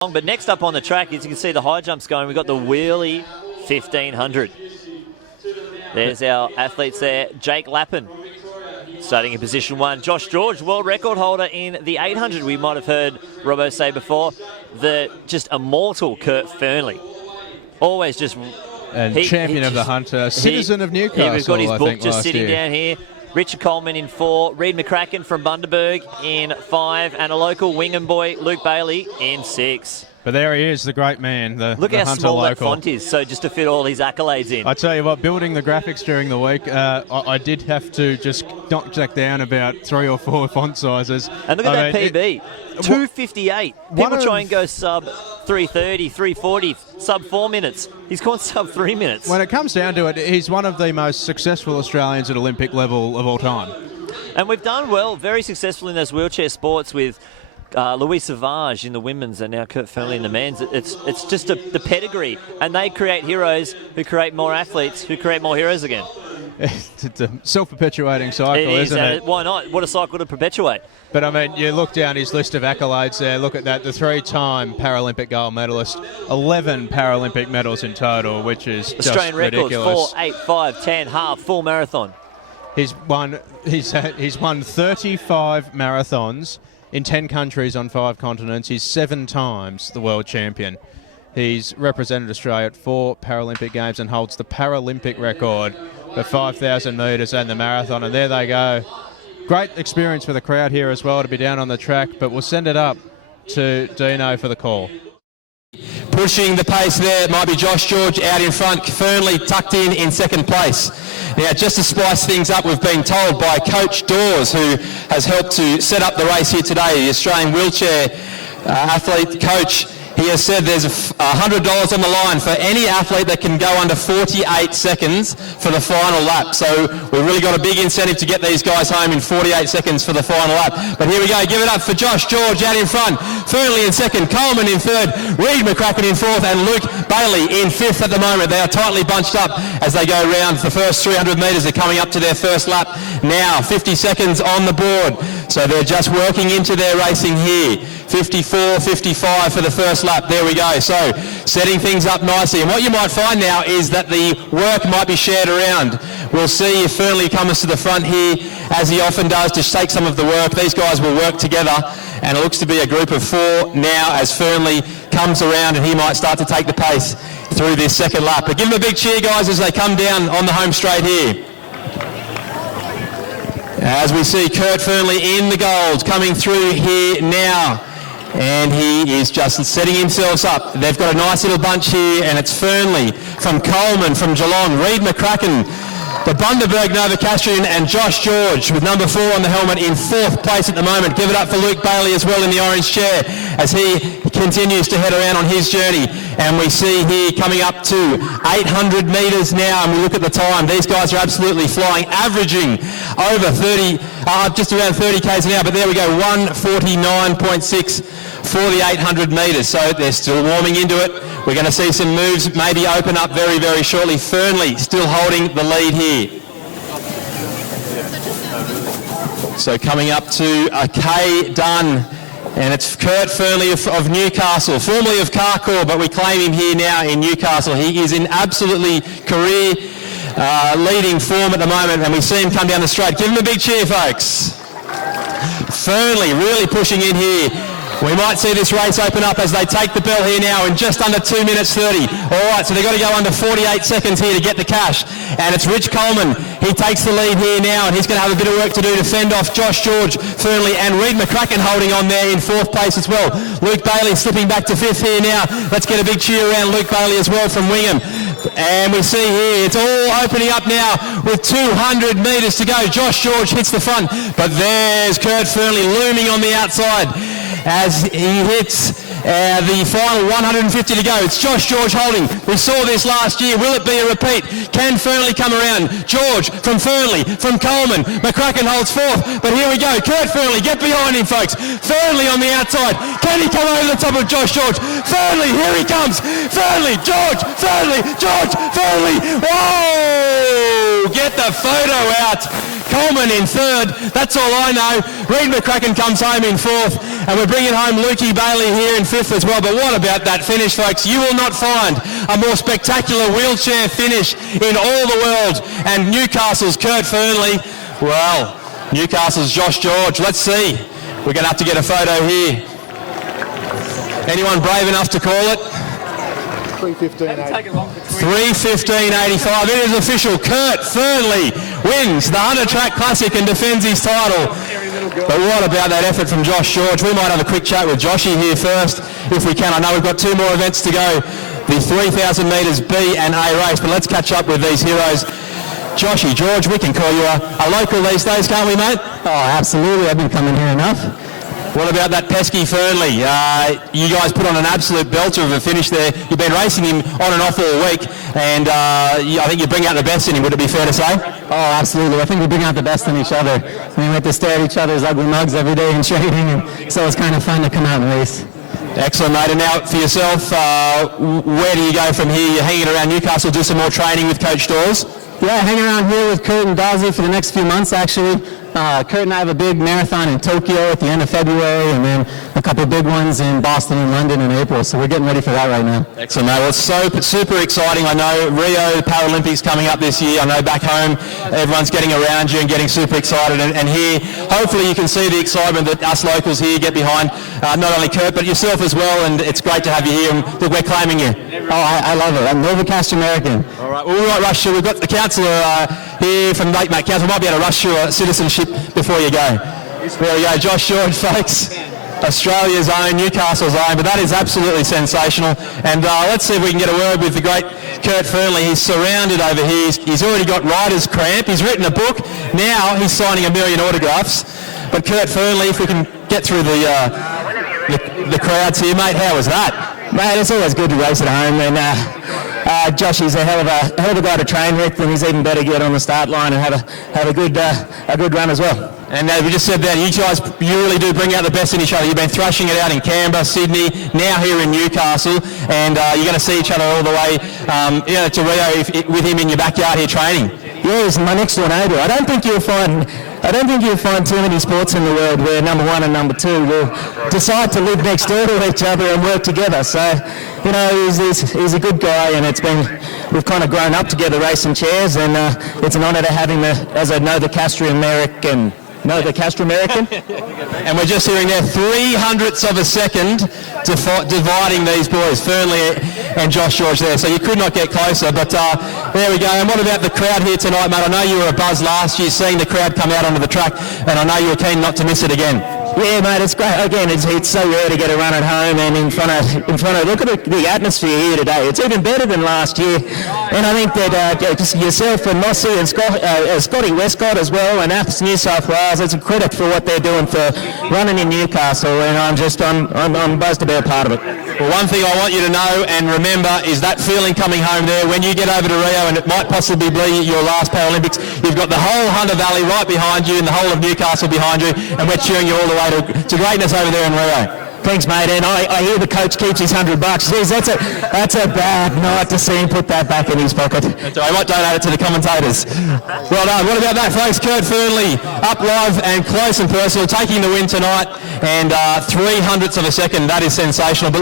But next up on the track, as you can see the high jumps going, we've got the wheelie 1500. There's our athletes there. Jake Lappin starting in position 1. Josh George, world record holder in the 800. We might have heard Robbo say before. The just immortal Kurt Fearnley. Always just... And champion of the Hunter, citizen of Newcastle, we've got his book think, just sitting down here. Richard Coleman in 4, Reid McCracken from Bundaberg in 5, and a local Wingham boy, Luke Bailey, in 6. But there he is, the great man, Look the how Hunter small local. that font is, so just to fit all his accolades in. I tell you what, building the graphics during the week, I did have to just knock Jack down about 3 or 4 font sizes. And look at that PB, 258. People try and go sub 330, 340, sub 4 minutes. He's gone sub 3 minutes. When it comes down to it, he's one of the most successful Australians at Olympic level of all time. And we've done well, very successful in those wheelchair sports with Louis Savage in the women's and now Kurt Fearnley in the men's. It's just the pedigree, and they create heroes who create more athletes who create more heroes again. It's a self-perpetuating cycle, isn't it? Why not? What a cycle to perpetuate. But, I mean, you look down his list of accolades there, look at that, the 3-time Paralympic gold medalist, 11 Paralympic medals in total, which is Australian just records, ridiculous. 4, 8, 5, 10, half, full marathon. He's won 35 marathons in 10 countries on 5 continents. He's 7 times the world champion. He's represented Australia at 4 Paralympic Games and holds the Paralympic record for 5,000 metres and the marathon. And there they go. Great experience for the crowd here as well to be down on the track, but we'll send it up to Dino for the call. Pushing the pace there might be Josh George out in front. Fearnley tucked in second place. Now, just to spice things up, we've been told by Coach Dawes, who has helped to set up the race here today, the Australian wheelchair athlete coach. He has said there's $100 on the line for any athlete that can go under 48 seconds for the final lap. So we've really got a big incentive to get these guys home in 48 seconds for the final lap. But here we go, give it up for Josh George out in front, Fearnley in second, Coleman in third, Reid McCracken in fourth, and Luke Bailey in fifth at the moment. They are tightly bunched up as they go around the first 300 metres. They're coming up to their first lap now, 50 seconds on the board. So they're just working into their racing here. 54, 55 for the first lap. There we go. So setting things up nicely. And what you might find now is that the work might be shared around. We'll see if Fearnley comes to the front here, as he often does, to take some of the work. These guys will work together, and it looks to be a group of 4 now as Fearnley comes around, and he might start to take the pace through this second lap. But give them a big cheer, guys, as they come down on the home straight here. As we see Kurt Fearnley in the gold coming through here now. And he is just setting himself up. They've got a nice little bunch here, and it's Fearnley from Coleman, from Geelong, Reid McCracken, the Bundaberg Novocastrian, and Josh George with number 4 on the helmet in 4th place at the moment. Give it up for Luke Bailey as well in the orange chair as he continues to head around on his journey. And we see here coming up to 800 metres now, and we look at the time. These guys are absolutely flying, averaging over 30, just around 30 k's an hour, but there we go, 149.6 for the 800 metres. So they're still warming into it. We're going to see some moves maybe open up very, very shortly. Fearnley still holding the lead here. So coming up to a K done. And it's Kurt Fearnley of Newcastle, formerly of Carcoar, but we claim him here now in Newcastle. He is in absolutely career leading form at the moment, and we see him come down the straight. Give him a big cheer, folks. Fearnley really pushing in here. We might see this race open up as they take the bell here now in just under 2 minutes 30. All right, so they've got to go under 48 seconds here to get the cash. And it's Rich Coleman. He takes the lead here now, and he's going to have a bit of work to do to fend off Josh George, Fearnley, and Reid McCracken holding on there in 4th place as well. Luke Bailey slipping back to 5th here now. Let's get a big cheer around Luke Bailey as well from Wingham. And we see here, it's all opening up now with 200 metres to go. Josh George hits the front, but there's Kurt Fearnley looming on the outside as he hits the final 150 to go. It's Josh George holding. We saw this last year. Will it be a repeat? Can Fearnley come around? George from Fearnley, from Coleman. McCracken holds 4th, but here we go. Kurt Fearnley, get behind him, folks. Fearney on the outside. Can he come over the top of Josh George? Fearnley, here he comes. Fearnley, George, Fearnley, George, Fearnley. Whoa! Get the photo out. Coleman in 3rd. That's all I know. Reid McCracken comes home in 4th. And we're bringing home Lukey Bailey here in 5th as well. But what about that finish, folks? You will not find a more spectacular wheelchair finish in all the world. And Newcastle's Kurt Fearnley, well, Newcastle's Josh George. Let's see. We're going to have to get a photo here. Anyone brave enough to call it? 3:15.85. It is official. Kurt Fearnley wins the 100 Track Classic and defends his title. But what about that effort from Josh George? We might have a quick chat with Joshy here first, if we can. I know we've got 2 more events to go, the 3,000 metres B and A race, but let's catch up with these heroes. Joshy, George, we can call you a local these days, can't we, mate? Oh, absolutely. I've been coming here enough. What about that pesky Fearnley? You guys put on an absolute belter of a finish there. You've been racing him on and off all week, and I think you bring out the best in him, would it be fair to say? Oh, absolutely. I think we bring out the best in each other. We have to stare at each other's ugly mugs every day in training, and so it's kind of fun to come out and race. Excellent, mate. And now for yourself, where do you go from here? You're hanging around Newcastle, do some more training with Coach Dawes? Yeah, hanging around here with Kurt and Darcy for the next few months, actually. Kurt and I have a big marathon in Tokyo at the end of February, and then a couple of big ones in Boston and London in April, so we're getting ready for that right now. Excellent, mate. Well, it's super exciting. I know Rio Paralympics coming up this year. I know back home everyone's getting around you and getting super excited, and here hopefully you can see the excitement that us locals here get behind, not only Kurt but yourself as well, and it's great to have you here, and look, we're claiming you. Oh, I love it. I'm Novacast American. All right, well, we might rush you. We've got the councillor here from Lake Mate Council. We might be able to rush your citizenship before you go. There we go, Josh George, folks. Australia's own, Newcastle's own, but that is absolutely sensational. And let's see if we can get a word with the great Kurt Fearnley. He's surrounded over here. He's already got writer's cramp. He's written a book. Now he's signing 1 million autographs. But Kurt Fearnley, if we can get through the crowds here, mate, how was that? Mate, it's always good to race at home, and Josh is a hell of a guy to train with, and he's even better to get on the start line and have a good run as well. And we just said that you guys, you really do bring out the best in each other. You've been thrashing it out in Canberra, Sydney, now here in Newcastle, and you're going to see each other all the way to Rio with him in your backyard here training. Yeah, he's my next door neighbour. I don't think you'll find too many sports in the world where number 1 and number 2 will decide to live next door to each other and work together. So, you know, he's a good guy, and we've kind of grown up together racing chairs, and it's an honour to have him as a Novacastro American. And we're just hearing there 0.03 of a second dividing these boys, Fearnley and Josh George there. So you could not get closer, but there we go. And what about the crowd here tonight, mate? I know you were a buzz last year seeing the crowd come out onto the track, and I know you were keen not to miss it again. Yeah, mate, it's great. Again, it's so rare to get a run at home and in front of. Look at the atmosphere here today. It's even better than last year, and I think that just yourself and Mossy and Scotty Westcott as well, and APS New South Wales. It's a credit for what they're doing for running in Newcastle, and I'm buzzed to be a part of it. Well, one thing I want you to know and remember is that feeling coming home there when you get over to Rio, and it might possibly be your last Paralympics. You've got the whole Hunter Valley right behind you and the whole of Newcastle behind you, and we're cheering you all the way to greatness over there in Rio. Thanks, mate. And I hear the coach keeps his $100. Jeez, that's a bad night to see him put that back in his pocket. So I might donate it to the commentators. Well done. What about that, folks? Kurt Fearnley up live and close and personal, taking the win tonight, and 0.03 of a second. That is sensational. But